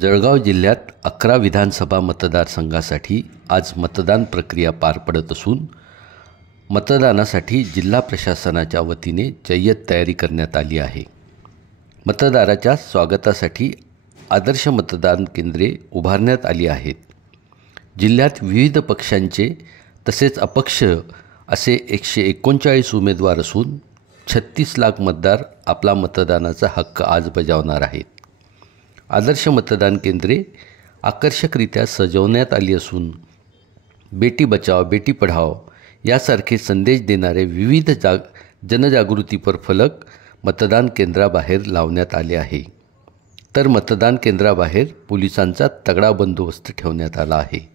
जळगाव जिल्ह्यात 11 विधानसभा मतदारसंघासाठी आज मतदान प्रक्रिया पार पडत असून मतदानासाठी जिल्हा प्रशासनाच्या वतीने जय्यत तयारी करण्यात आली आहे। मतदाराच्या स्वागतासाठी आदर्श मतदान केंद्रे उभारण्यात आली आहेत। जिल्ह्यात विविध पक्षांचे तसेच अपक्ष असे 139 उमेदवार असून 36 लाख मतदार आपला मतदानाचा हक्क आज बजावणार आहेत। आदर्श मतदान केंद्रे आकर्षकरित्या सजवण्यात आली असून बेटी बचाओ बेटी पढाओ यासारखे संदेश देणारे विविध जनजागृतीपर फलक मतदान केंद्राबाहेर लावण्यात आले आहे। तर मतदान केंद्राबाहेर पोलिसांचा तगडा बंदोबस्त ठेवण्यात आला आहे।